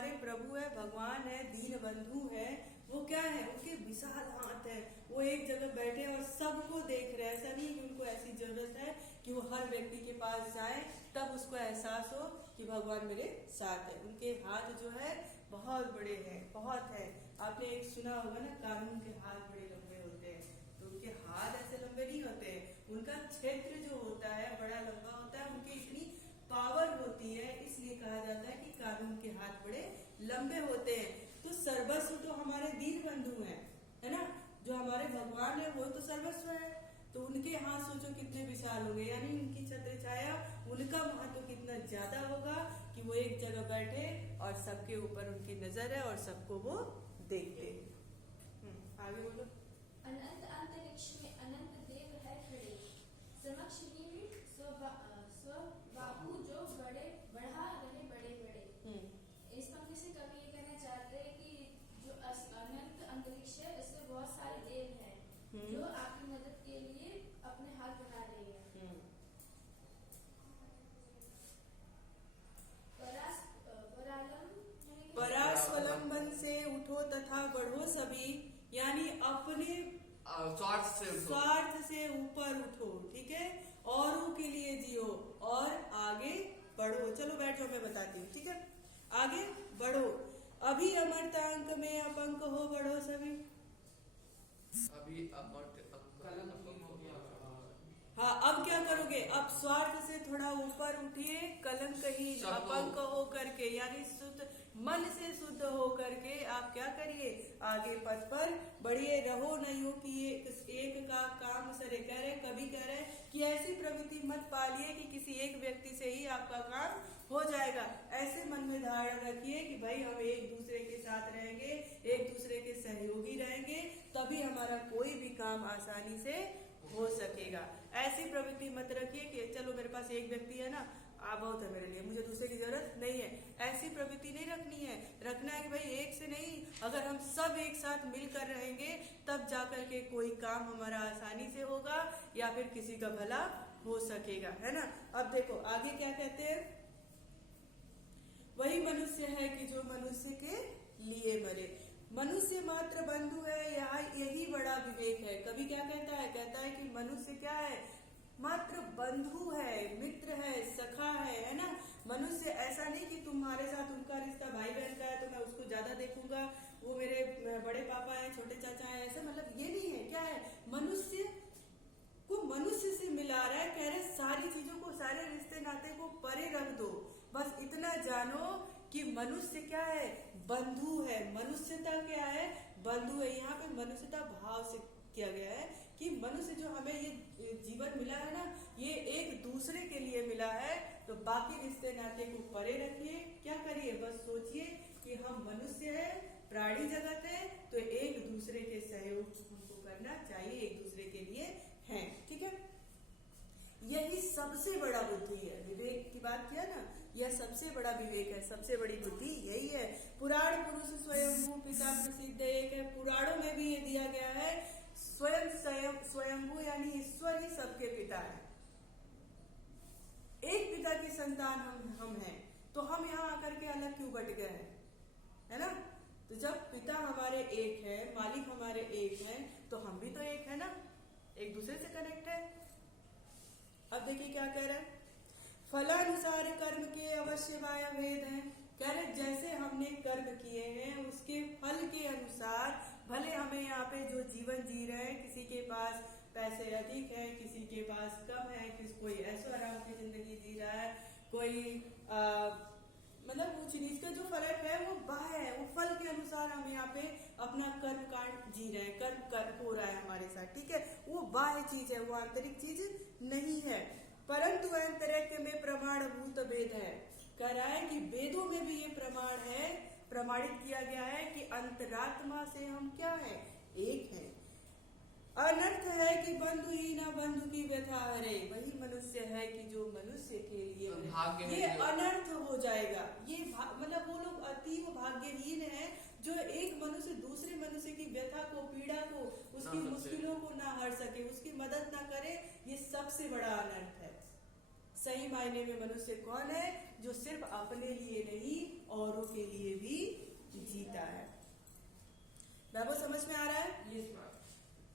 हमारे प्रभु है, भगवान है, दीन बंधु है, वो क्या है, उनके विशाल हाथ है, वो एक जगह बैठे और सबको देख रहे हैं। ऐसा नहीं कि उनको ऐसी जरूरत है कि वो हर व्यक्ति के पास जाए तब उसको एहसास हो कि भगवान मेरे साथ है। उनके हाथ जो है बहुत बड़े हैं, बहुत है। आपने एक सुना होगा ना, कानून के हाथ बड़े लंबे होते हैं, तो उनके हाथ ऐसे लंबे नहीं होते, उनका क्षेत्र जो होता है बड़ा लंबा होता है, उनकी इतनी पावर होती है, इसलिए कहा जाता है कि कानून के हाथ बड़े लंबे होते हैं। तो सर्वस्व तो हमारे दीन बंधु हैं, है ना, जो हमारे भगवान है वो तो सर्वस्व है। तो उनके हाथ सोचो कितने विशाल होंगे, यानी उनकी छत्र छाया, उनका महत्व कितना ज्यादा होगा कि वो एक जगह बैठे और सबके ऊपर उनकी नजर है और सबको वो देखते। आगे बोलो। अनंत अंतरिक्ष में अनंत देव है खड़े, समक्ष नील स्वबाहु जो बड़े बढ़ा रहे बड़े बड़े। इस पंक्ति से कवि ये कहना चाहते हैं कि जो अनंत अंतरिक्ष है इसमें बहुत सारे देव हैं जो आपकी मदद के लिए अपने हाथ बढ़ा रहे हैं। परास्वलंबन से उठो तथा बढ़ो सभी, यानी अपने स्वार्थ से ऊपर उठो, ठीक है, औरों के लिए जियो और आगे बढ़ो। चलो बैठो, मैं बताती हूँ, ठीक है। आगे बढ़ो, अभी अमरता अंक में अपंक हो बढ़ो सभी। अभी अमर्त्य हाँ, अब क्या करोगे, अब स्वार्थ से थोड़ा ऊपर उठिए, कलंक ही अपंक हो करके, यानी शुद्ध मन से शुद्ध हो करके आप क्या करिए, आगे पथ पर बढ़िए। रहो नहीं हो कि एक का काम सरे, कह रहे कभी कह रहे कि ऐसी प्रवृत्ति मत पालिए कि किसी एक व्यक्ति से ही आपका काम हो जाएगा। ऐसे मन में धारणा रखिए कि भाई हम एक दूसरे के साथ रहेंगे, एक दूसरे के सहयोगी रहेंगे, तभी हमारा कोई भी काम आसानी से हो सकेगा। ऐसी प्रवृत्ति मत रखिए कि चलो मेरे पास एक व्यक्ति है ना, आप बहुत है मेरे लिए, मुझे दूसरे की जरूरत नहीं है। ऐसी प्रवृत्ति नहीं रखनी है। रखना है कि भाई एक से नहीं, अगर हम सब एक साथ मिलकर रहेंगे तब जाकर के कोई काम हमारा आसानी से होगा या फिर किसी का भला हो सकेगा, है ना। अब देखो आगे क्या कहते हैं, वही मनुष्य है कि जो मनुष्य के लिए मरे, मनुष्य मात्र बंधु है, यहाँ यही बड़ा विवेक है। कवि क्या कहता है, कहता है कि मनुष्य क्या है, मात्र बंधु है, मित्र है, सखा है ना। मनुष्य ऐसा नहीं कि तुम्हारे साथ उनका रिश्ता भाई बहन का है तो मैं उसको ज्यादा देखूंगा, वो मेरे बड़े पापा है, छोटे चाचा है, ऐसा मतलब ये नहीं है। क्या है, मनुष्य को मनुष्य से मिला रहा है, कह रहे सारी चीजों को, सारे रिश्ते नाते को परे रख दो, बस इतना जानो कि मनुष्य क्या है, बंधु है। मनुष्यता क्या है, बंधु है। यहाँ पे मनुष्यता भाव से किया गया है कि मनुष्य जो हमें ये जीवन मिला है ना, ये एक दूसरे के लिए मिला है, तो बाकी रिश्ते नाते को परे रखिए। क्या करिए, बस सोचिए कि हम मनुष्य है, प्राणी जगत है, तो एक दूसरे के सहयोग हमको करना चाहिए, एक दूसरे के लिए है, ठीक है। यही सबसे बड़ा बुद्धि है। विवेक की बात किया ना, यह सबसे बड़ा विवेक है, सबसे बड़ी बुद्धि यही है। पुराण पुरुष स्वयंभू पिता प्रसिद्ध एक है। पुराणों में भी ये दिया गया है, स्वयंभू यानी ईश्वर ही सबके पिता है। एक पिता की संतान हम हैं, तो हम यहाँ आकर के अलग क्यों बट गए हैं, है ना। तो जब पिता हमारे एक है, मालिक हमारे एक है, तो हम भी तो एक है ना, एक दूसरे से कनेक्ट है। अब देखिए क्या कह रहा है, फलानुसार कर्म के अवश्य वाय भेद है। कह रहे जैसे हमने कर्म किए हैं उसके फल के अनुसार, भले हमें यहाँ पे जो जीवन जी रहे हैं, किसी के पास पैसे अधिक है, किसी के पास कम है, कोई ऐशो आराम की जिंदगी जी रहा है, कोई मतलब ऊंच नीच का जो फर्क है वो बाह्य है, वो फल के अनुसार हम यहाँ पे अपना कर्म कांड जी रहे हैं, कर्म हो रहा है हमारे साथ, ठीक है। वो बाह्य चीज है, वो आंतरिक चीज नहीं है। परंतु आंतरिक में प्रमाण भूत वेद है। कह रहा है कि वेदों में भी ये प्रमाण है, प्रमाणित किया गया है कि अंतरात्मा से हम क्या है, एक है। अनर्थ है कि बंधु ही ना बंधु की व्यथा हरे। वही मनुष्य है कि जो मनुष्य के लिए ये अनर्थ हो जाएगा। ये मतलब वो लोग अतीव भाग्यहीन है जो एक मनुष्य दूसरे मनुष्य की व्यथा को, पीड़ा को, उसकी मुश्किलों को ना हर सके, उसकी मदद ना करे। ये सबसे बड़ा अनर्थ है। सही मायने में मनुष्य कौन है, जो सिर्फ अपने लिए नहीं औरों के लिए भी जीता है। बाबू समझ में आ रहा है? Yes, ma'am.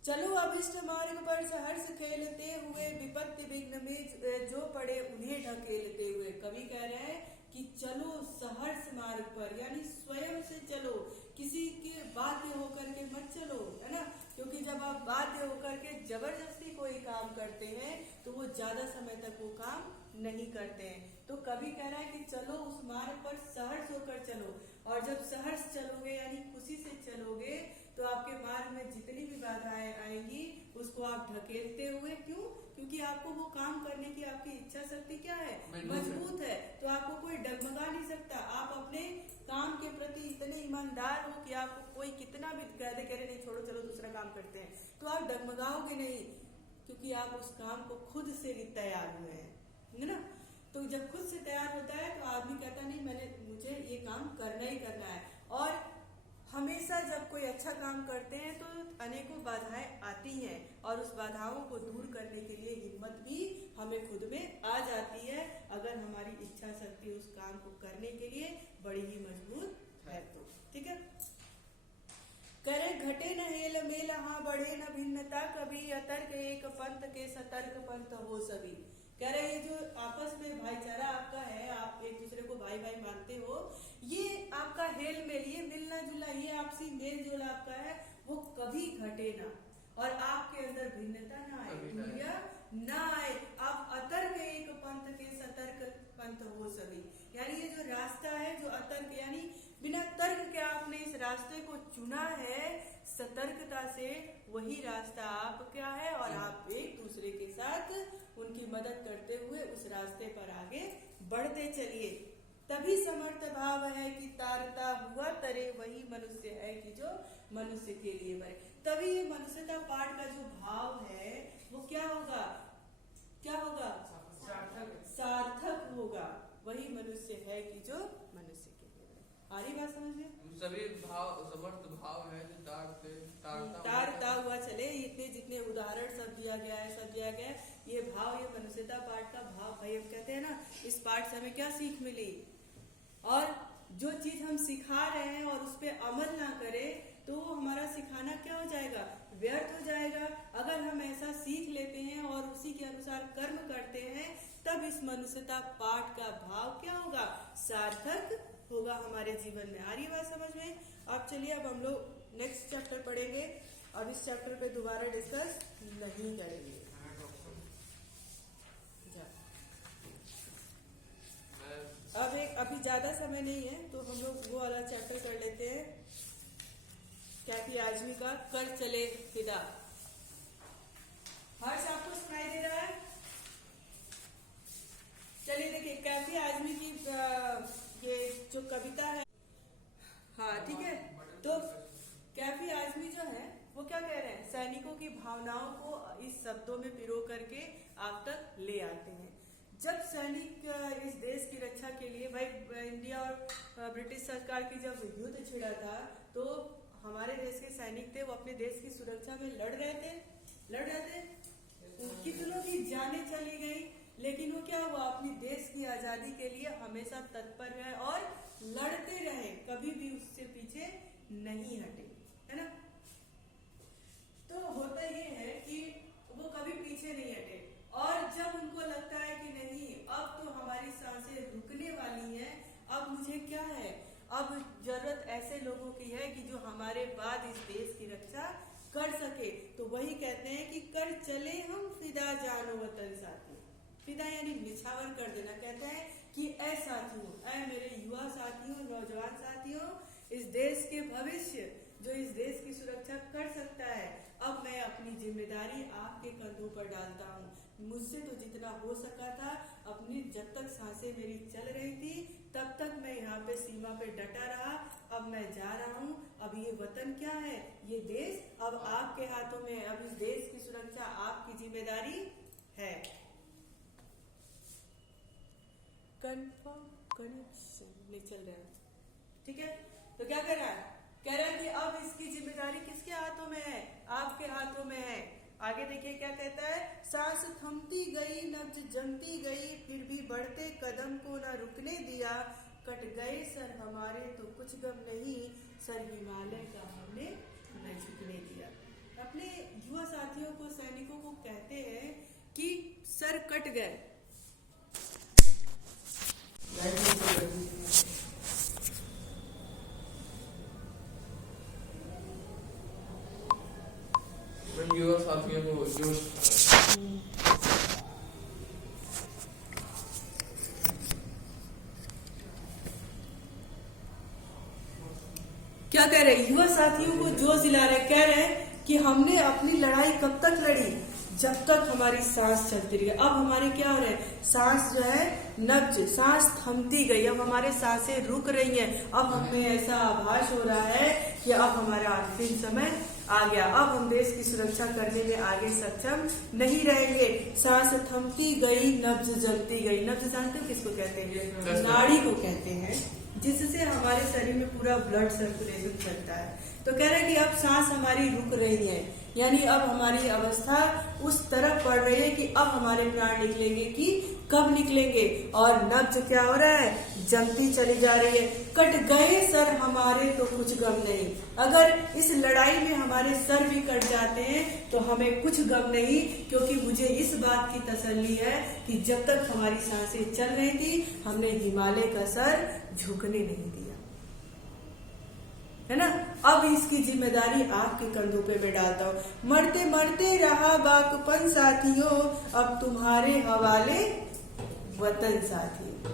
चलो अभिष्ट मार्ग पर सहर्ष खेलते हुए विपत्ति विघ्न में जो पड़े उन्हें ढकेलते हुए। कवि कह रहे हैं कि चलो सहर्ष मार्ग पर, यानी स्वयं से चलो, किसी के बाध्य होकर के मत चलो, है ना। क्योंकि जब आप बाध्य होकर के जबरदस्ती कोई काम करते हैं तो वो ज्यादा समय तक वो काम नहीं करते हैं। तो कवि कह रहा है कि चलो उस मार्ग पर सहर्ष होकर चलो, और जब सहर्ष चलोगे यानी खुशी से चलोगे तो आपके मार्ग में जितनी भी बाधाएं आएंगी उसको आप ढकेलते हुए, क्यों? क्योंकि आपको वो काम करने की आपकी इच्छा शक्ति क्या है? मजबूत है। तो आपको कोई डगमगा नहीं सकता। आप अपने काम के प्रति इतने ईमानदार हो कि आपको कोई कितना भी कह दे, कह रहे नहीं छोड़ो चलो दूसरा काम करते हैं, तो आप डगमगाओगे नहीं, क्योंकि आप उस काम को खुद से तैयार हुए हैं, है ना। तो जब खुद से तैयार होता है तो आदमी कहता नहीं मुझे ये काम करना ही करना है। और हमेशा जब कोई अच्छा काम करते हैं तो अनेकों बाधाएं आती हैं, और उस बाधाओं को दूर करने के लिए हिम्मत भी हमें खुद में आ जाती है, अगर हमारी इच्छा शक्ति उस काम को करने के लिए बड़ी ही मजबूत है तो। ठीक है। करे घटे न हेल मेल, हाँ बढ़े न भिन्नता कभी, अतर्क एक पंथ के सतर्क पंथ हो सभी। कह रहे ये जो आपस में भाईचारा आपका है, आप एक दूसरे को भाई भाई मानते हो, ये आपका हेल मेल, ये मिलना जुलना, ये आपसी मेल जोल आपका है, वो कभी घटे ना, और आपके अंदर भिन्नता ना आए, दूरिया ना आए। आप अतर्क एक पंथ के सतर्क पंथ हो सभी, यानी ये जो रास्ता है जो अतर्क यानी बिना तर्क के आपने इस रास्ते को चुना है सतर्कता से, वही रास्ता आप क्या है, और आप एक दूसरे के साथ उनकी मदद करते हुए उस रास्ते पर आगे बढ़ते चलिए। तभी समर्थ भाव है कि तारता हुआ तरे, वही मनुष्य है कि जो मनुष्य के लिए बने। तभी ये मनुष्यता पाठ का जो भाव है वो क्या होगा? क्या होगा? सार्थक होगा। वही मनुष्य है कि जो मनुष्य के लिए बने। आ रही बात समझ में? सभी भाव समर्थ भाव है जो तारता हुआ चले। इतने जितने उदाहरण सब दिया गया है, सब दिया गया है, ये भाव, ये मनुष्यता पाठ का भाव, भाई हम कहते हैं ना, इस पाठ से हमें क्या सीख मिली? और जो चीज हम सिखा रहे हैं और उस पर अमल ना करें तो हमारा सिखाना क्या हो जाएगा? व्यर्थ हो जाएगा। अगर हम ऐसा सीख लेते हैं और उसी के अनुसार कर्म करते हैं, तब इस मनुष्यता पाठ का भाव क्या होगा? सार्थक होगा हमारे जीवन में। आ रही बात समझ में? अब चलिए, अब हम लोग नेक्स्ट चैप्टर पढ़ेंगे। अब इस चैप्टर पे दोबारा डिस्कस नहीं करेंगे। अभी ज्यादा समय नहीं है तो हम लोग वो वाला चैप्टर कर लेते हैं, कैफी आजमी का कर चले फिदा। हर्ष आपको सुनाई दे रहा है? चलिए देखिए, कैफी आजमी की ये जो कविता है, हाँ ठीक है। तो कैफी आजमी जो है वो क्या कह रहे हैं? सैनिकों की भावनाओं को इस शब्दों में पिरो करके आप तक ले आते हैं। जब सैनिक इस देश की रक्षा के लिए, भाई इंडिया और ब्रिटिश सरकार की जब युद्ध छिड़ा था तो हमारे देश के सैनिक थे, वो अपने देश की सुरक्षा में लड़ रहे थे। कितनों की जानें चली गई, लेकिन वो क्या हुआ? अपनी देश की आजादी के लिए हमेशा तत्पर रहे और लड़ते रहे, कभी भी उससे पीछे नहीं हटे, है ना। तो होता ये है कि वो कभी पीछे नहीं हटे, और जब उनको लगता है कि नहीं अब तो हमारी सांसें रुकने वाली हैं, अब मुझे क्या है, अब जरूरत ऐसे लोगों की है कि जो हमारे बाद इस देश की रक्षा कर सके, तो वही कहते हैं कि कर चले हम फिदा जानो वतन साथी। फिदा यानी निछावर कर देना। कहते हैं कि ऐ साथियों, ऐ मेरे युवा साथियों, नौजवान साथियों, इस देश के भविष्य, जो इस देश की सुरक्षा कर सकता है, अब मैं अपनी जिम्मेदारी आपके कंधों पर डालता हूँ। मुझसे तो जितना हो सका था, अपनी जब तक सांसें मेरी चल रही थी तब तक मैं यहाँ पे सीमा पे डटा रहा। अब मैं जा रहा हूँ, अब ये वतन क्या है, ये देश अब आपके हाथों में है। अब इस देश की सुरक्षा आपकी जिम्मेदारी है। कंफर्म कनेक्शन नहीं चल रहा है, ठीक है। तो क्या कर रहा है? कह रहा है कि अब इसकी जिम्मेदारी किसके हाथों में है? आपके हाथों में है। आगे देखिए क्या कहता है, सांस थमती गई नब्ज जमती गई, फिर भी बढ़ते कदम को ना रुकने दिया, कट गए सर हमारे तो कुछ गम नहीं, सर हिमालय का हमने न झुकने दिया। अपने युवा साथियों को, सैनिकों को कहते हैं कि सर कट गए। युवा साथियों को जोश क्या कह रहे, युवा साथियों को जोश दिला रहे, कह रहे हैं कि हमने अपनी लड़ाई कब तक लड़ी, जब तक हमारी सांस चलती रही। अब हमारे क्या हो रहे हैं, सांस जो है नब्ज, सांस थमती गई, अब हमारे सांसें रुक रही हैं। अब हमें ऐसा आभास हो रहा है कि अब हमारा अंतिम समय आ गया, अब हम देश की सुरक्षा करने में आगे सक्षम नहीं रहेंगे। सांस थमती गई नब्ज जमती गई। नब्ज जानते हो किसको कहते हैं, नाड़ी को कहते हैं, जिससे हमारे शरीर में पूरा ब्लड सर्कुलेशन चलता है। तो कह रहे हैं कि अब सांस हमारी रुक रही है, यानी अब हमारी अवस्था उस तरफ बढ़ रही है कि अब हमारे प्राण निकलेंगे कि कब निकलेंगे। और नब्ज क्या हो रहा है, जमती चली जा रही है। कट गए सर हमारे तो कुछ गम नहीं। अगर इस लड़ाई में हमारे सर भी कट जाते हैं तो हमें कुछ गम नहीं, क्योंकि मुझे इस बात की तसल्ली है कि जब तक हमारी सांसें चल रही थी हमने हिमालय का सर झुकने नहीं दिया, है ना। अब इसकी जिम्मेदारी आपके कंधों पे मैं डालता हूँ। मरते मरते रहा बाकपन साथियों, अब तुम्हारे हवाले वतन साथियों।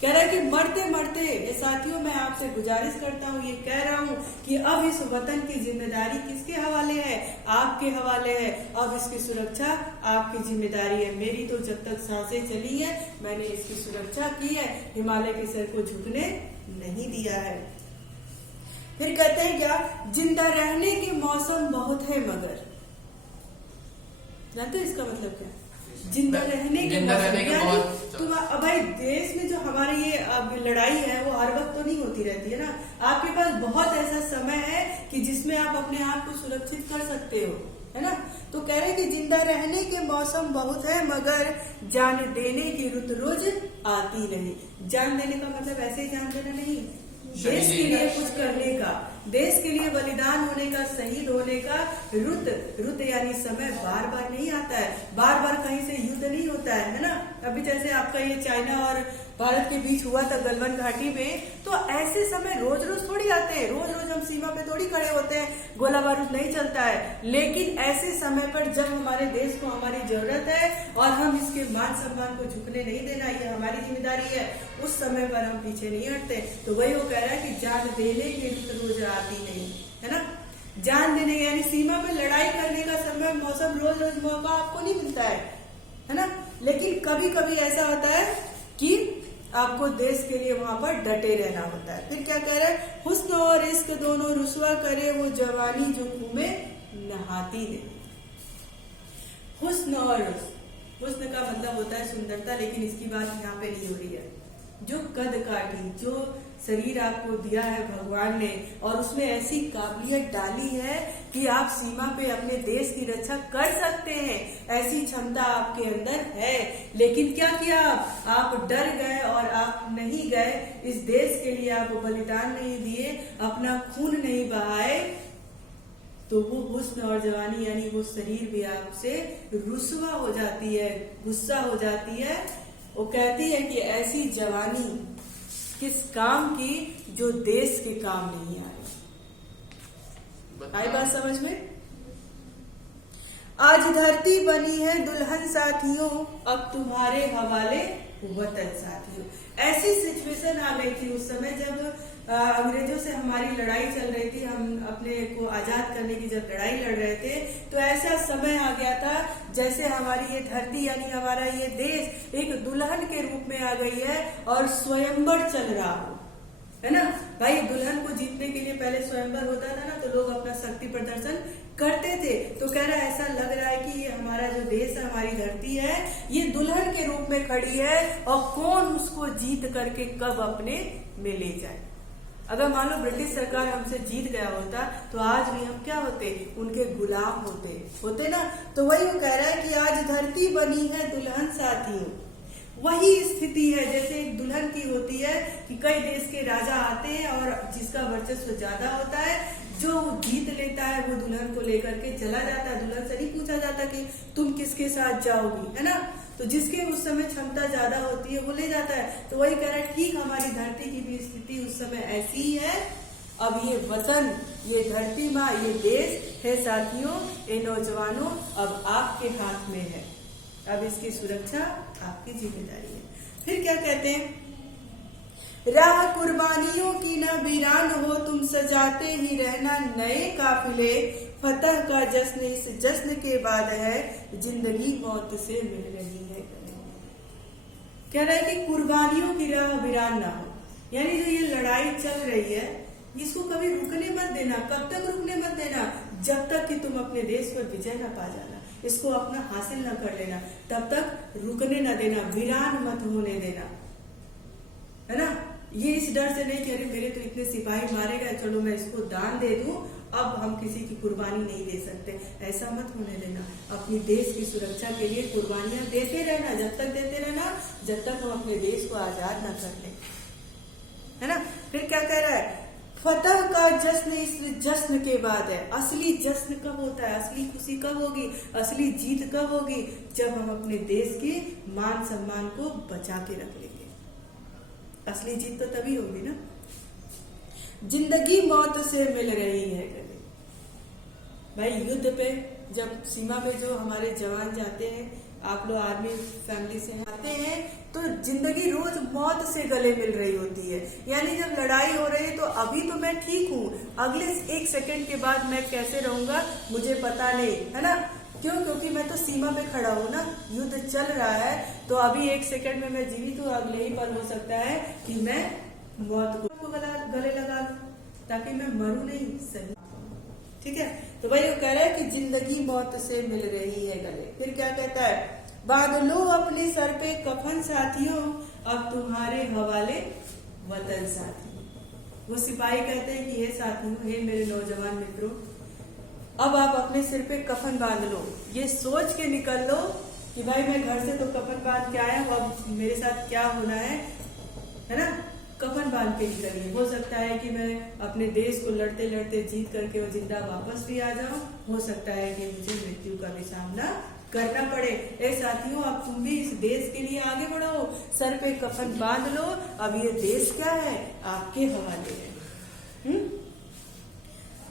कह रहा है कि मरते मरते ये साथियों, मैं आपसे गुजारिश करता हूँ, ये कह रहा हूँ कि अब इस वतन की जिम्मेदारी किसके हवाले है, आपके हवाले है। अब इसकी सुरक्षा आपकी जिम्मेदारी है। मेरी तो जब तक सांसें चली है मैंने इसकी सुरक्षा की है, हिमालय के सर को झुकने नहीं दिया है। फिर कहते हैं क्या, जिंदा रहने के मौसम बहुत है मगर, जानते हो इसका मतलब क्या, जिंदा रहने के मौसम, यानी तुम भाई देश में जो हमारी ये अब लड़ाई है वो हर वक्त तो नहीं होती रहती है ना। आपके पास बहुत ऐसा समय है कि जिसमें आप अपने आप को सुरक्षित कर सकते हो, है ना। तो कह रहे कि जिंदा रहने के मौसम बहुत है मगर जान देने की रुत रोज आती नहीं। जान देने का मतलब ऐसे ही जान देना नहीं, देश के लिए कुछ करने का, देश के लिए बलिदान होने का, शहीद होने का रुत यानी समय बार बार नहीं आता है, बार बार कहीं से युद्ध नहीं होता है ना। अभी जैसे आपका ये चाइना और भारत के बीच हुआ था गलवान घाटी में, तो ऐसे समय रोज रोज थोड़ी आते हैं, रोज रोज हम सीमा पे थोड़ी खड़े होते हैं, गोला बारूद नहीं चलता है। लेकिन ऐसे समय पर जब हमारे देश को हमारी जरूरत है और हम इसके मान सम्मान को झुकने नहीं देना, ये हमारी जिम्मेदारी है, उस समय पर हम पीछे नहीं हटते। तो वही वो कह रहा है कि जान देने की रोज आती नहीं, है ना। जान देने यानी सीमा पे लड़ाई करने का समय, मौसम, रोज रोज मौका आपको नहीं मिलता है ना। लेकिन कभी कभी ऐसा होता है कि आपको देश के लिए वहां पर डटे रहना होता है। फिर क्या कह रहे हैं, हुस्न और इश्क दोनों रुसवा करे वो जवानी जो कुएं नहाती है। हुस्न और हुस्न का मतलब होता है सुंदरता, लेकिन इसकी बात यहाँ पे नहीं हो रही है। जो कद काठी, जो शरीर आपको दिया है भगवान ने और उसमें ऐसी काबिलियत डाली है कि आप सीमा पे अपने देश की रक्षा कर सकते हैं, ऐसी क्षमता आपके अंदर है। लेकिन क्या किया, आप डर गए और आप नहीं गए, इस देश के लिए आप बलिदान नहीं दिए, अपना खून नहीं बहाए, तो वो हुस्न और जवानी यानी वो शरीर भी आपसे रुसवा हो जाती है, गुस्सा हो जाती है। वो कहती है कि ऐसी जवानी किस काम की जो देश के काम नहीं आ रही। आई बात समझ में। आज धरती बनी है दुल्हन साथियों, अब तुम्हारे हवाले वतन साथियों। ऐसी सिचुएशन आ गई थी उस समय जब अंग्रेजों से हमारी लड़ाई चल रही थी, हम अपने को आजाद करने की जब लड़ाई लड़ रहे थे, तो ऐसा समय आ गया था जैसे हमारी ये धरती यानी हमारा ये देश एक दुल्हन के रूप में आ गई है और स्वयंवर चल रहा हो, है ना भाई। दुल्हन को जीतने के लिए पहले स्वयंवर होता था ना, तो लोग अपना शक्ति प्रदर्शन करते थे। तो कह रहा है ऐसा लग रहा है कि ये हमारा जो देश है, हमारी धरती है, ये दुल्हन के रूप में खड़ी है और कौन उसको जीत करके कब अपने में ले जाए। अगर मान लो ब्रिटिश सरकार हमसे जीत गया होता तो आज भी हम क्या होते, उनके गुलाम होते ना। तो वही वो कह रहा है कि आज धरती बनी है दुल्हन साथियों। वही स्थिति है जैसे एक दुल्हन की होती है कि कई देश के राजा आते हैं और जिसका वर्चस्व ज्यादा होता है, जो जीत लेता है वो दुल्हन को लेकर के चला जाता है। दुल्हन से नहीं पूछा जाता कि तुम किसके साथ जाओगी, है ना। तो जिसके उस समय क्षमता ज्यादा होती है वो ले जाता है। तो वही कह रहा है ठीक हमारी धरती की भी स्थिति उस समय ऐसी ही है। अब ये वतन, ये धरती माँ, ये देश है साथियों, ये नौजवानों अब आपके हाथ में है। अब इसकी सुरक्षा आपकी जिम्मेदारी है। फिर क्या कहते हैं, राह कुर्बानियों की न वीरान हो तुम, सजाते ही रहना नए काफिले, फतह का जश्न इस जश्न के बाद है, जिंदगी मौत से मिल रही है। कह रहा है कि कुर्बानियों की राह वीरान ना हो, यानी जो ये लड़ाई चल रही है इसको कभी रुकने मत देना। कब तक रुकने मत देना, जब तक कि तुम अपने देश पर विजय ना पा जाना, इसको अपना हासिल ना कर लेना, तब तक रुकने ना देना, वीरान मत होने देना, है ना। ये इस डर से नहीं कि अरे मेरे तो इतने सिपाही मारे गए, चलो मैं इसको दान दे दूं, अब हम किसी की कुर्बानी नहीं दे सकते, ऐसा मत होने देना। अपनी देश की सुरक्षा के लिए कुर्बानियां देते रहना, जब तक देते रहना जब तक हम अपने देश को आजाद ना कर लें, है ना। फिर क्या कह रहा है, फतह का जश्न इस जश्न के बाद है। असली जश्न कब होता है, असली खुशी कब होगी, असली जीत कब होगी, जब हम अपने देश के मान सम्मान को बचा के रख लेंगे। असली जीत तो तभी होगी ना। जिंदगी मौत से मिल रही है गले। भाई युद्ध पे जब सीमा पे जो हमारे जवान जाते हैं, आप लोग आर्मी फैमिली से आते हैं, तो जिंदगी रोज मौत से गले मिल रही होती है। यानी जब लड़ाई हो रही है तो अभी तो मैं ठीक हूँ, अगले 1 सेकंड के बाद मैं कैसे रहूंगा मुझे पता नहीं, है ना। क्यों, क्योंकि मैं तो सीमा पे खड़ा हूँ ना, युद्ध चल रहा है, तो अभी 1 सेकंड में मैं जीवित हूँ, अगले ही पल हो सकता है कि मैं मौत को गले लगा लूं, ताकि मैं मरूं नहीं, सही, ठीक है। तो भाई वो कह रहा है कि जिंदगी मौत से मिल रही है गले। फिर क्या कहता है, बांध लो अपने सर पे कफन साथियों, अब तुम्हारे हवाले वतन साथियों। वो सिपाही कहते हैं कि हे साथियों, हे मेरे नौजवान मित्रों, अब आप अपने सिर पे कफन बांध लो, ये सोच के निकल लो कि भाई मैं घर से तो कफन बांध के आया हूँ, अब मेरे साथ क्या होना है ना। कफन बांध के निकलिए। हो सकता है कि मैं अपने देश को लड़ते लड़ते जीत करके और जिंदा वापस भी आ जाऊं, हो सकता है कि मुझे मृत्यु का भी सामना करना पड़े। ए साथियों, अब तुम भी इस देश के लिए आगे बढ़ो, सर पे कफन बांध लो, अब ये देश क्या है, आपके हवाले है।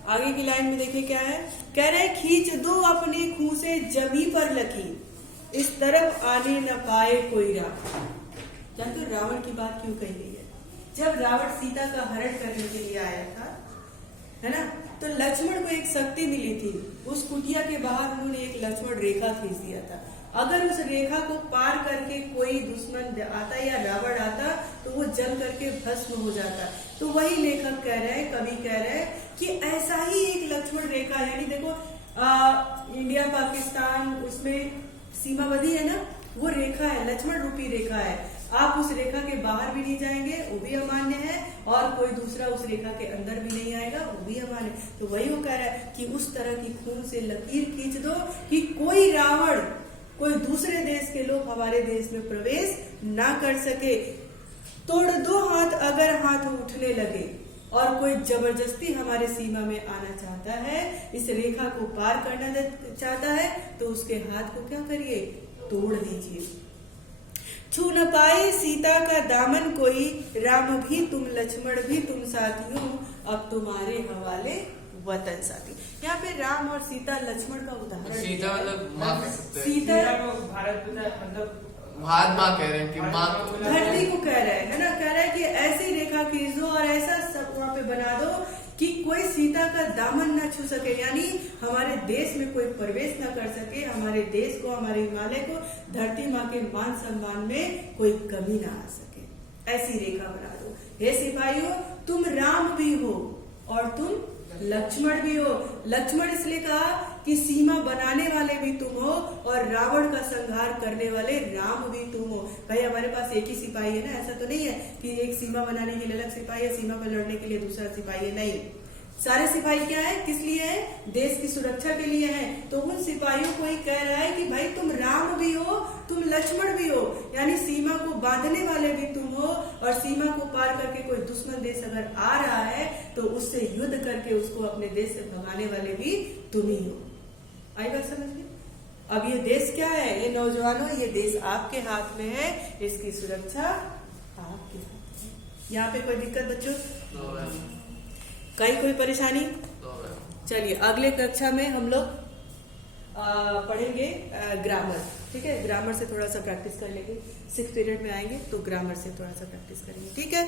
आगे की लाइन में देखिए क्या है, कह रहे खींच दो अपने खूं से जमी पर लकीर, इस तरफ आने न पाए कोई राह। जानते हो रावण की बात क्यों कही गई है? जब रावण सीता का हरण करने के लिए आया था, है ना, तो लक्ष्मण को एक शक्ति मिली थी। उस कुटिया के बाहर उन्होंने एक लक्ष्मण रेखा खींच दिया था। अगर उस रेखा को पार करके कोई दुश्मन आता या रावण आता तो वो जल करके भस्म हो जाता। तो वही लेखक कह रहे हैं, कवि कह रहे हैं कि ऐसा ही एक लक्ष्मण रेखा, यानी देखो इंडिया पाकिस्तान उसमें सीमावर्ती है ना, वो रेखा है, लक्ष्मण रूपी रेखा है। आप उस रेखा के बाहर भी नहीं जाएंगे, वो भी अमान्य है, और कोई दूसरा उस रेखा के अंदर भी नहीं आएगा, वो भी अमान्य। तो वही वो कह रहा है कि उस तरह की खून से लकीर खींच दो कि कोई रावण, कोई दूसरे देश के लोग हमारे देश में प्रवेश ना कर सके। तोड़ दो हाथ अगर हाथ उठने लगे और कोई जबरदस्ती हमारे सीमा में आना चाहता है, इस रेखा को पार करना चाहता है, तो उसके हाथ को क्या करिए, तोड़ दीजिए। छू न पाए सीता का दामन कोई, राम भी तुम लक्ष्मण भी तुम साथियों, अब तुम्हारे हवाले वतन साथी। यहाँ पे राम और सीता लक्ष्मण का उदाहरण, सीता मतलब माँ कह सकते हैं, सीता भारत मतलब भारत माँ कह रहे हैं कि माँ धरती को कह रहा है ना, कह रहा है कि ऐसी रेखा खींच दो और ऐसा सब वहाँ पे बना दो कि कोई सीता का दामन न छू सके, यानी हमारे देश में कोई प्रवेश न कर सके, हमारे देश को, हमारे हिमालय को, धरती माँ के मान सम्मान में कोई कमी ना आ सके, ऐसी रेखा बना दो। हे सिपाहियों, तुम राम भी हो और तुम लक्ष्मण भी हो। लक्ष्मण इसलिए कहा कि सीमा बनाने वाले भी तुम हो और रावण का संहार करने वाले राम भी तुम हो। भाई हमारे पास एक ही सिपाही है ना, ऐसा तो नहीं है कि एक सीमा बनाने के लिए अलग सिपाही है, सीमा पर लड़ने के लिए दूसरा सिपाही है, नहीं। सारे सिपाही क्या है, किस लिए है, देश की सुरक्षा के लिए है। तो उन सिपाहियों को ही कह रहा है कि भाई तुम राम भी हो, तुम लक्ष्मण भी हो, यानी सीमा को बांधने वाले भी तुम हो, और सीमा को पार करके कोई दुश्मन देश अगर आ रहा है तो उससे युद्ध करके उसको अपने देश से भगाने वाले भी तुम ही हो। आई बात समझ में? अब ये देश क्या है, ये नौजवानों, ये देश आपके हाथ में है, इसकी सुरक्षा आपके हाथ में। यहाँ पे कोई दिक्कत बच्चों, कहीं कोई परेशानी? चलिए अगले कक्षा में हम लोग पढ़ेंगे ग्रामर, ठीक है। ग्रामर से थोड़ा सा प्रैक्टिस कर लेंगे, 6th पीरियड में आएंगे तो ग्रामर से थोड़ा सा प्रैक्टिस करेंगे, ठीक है।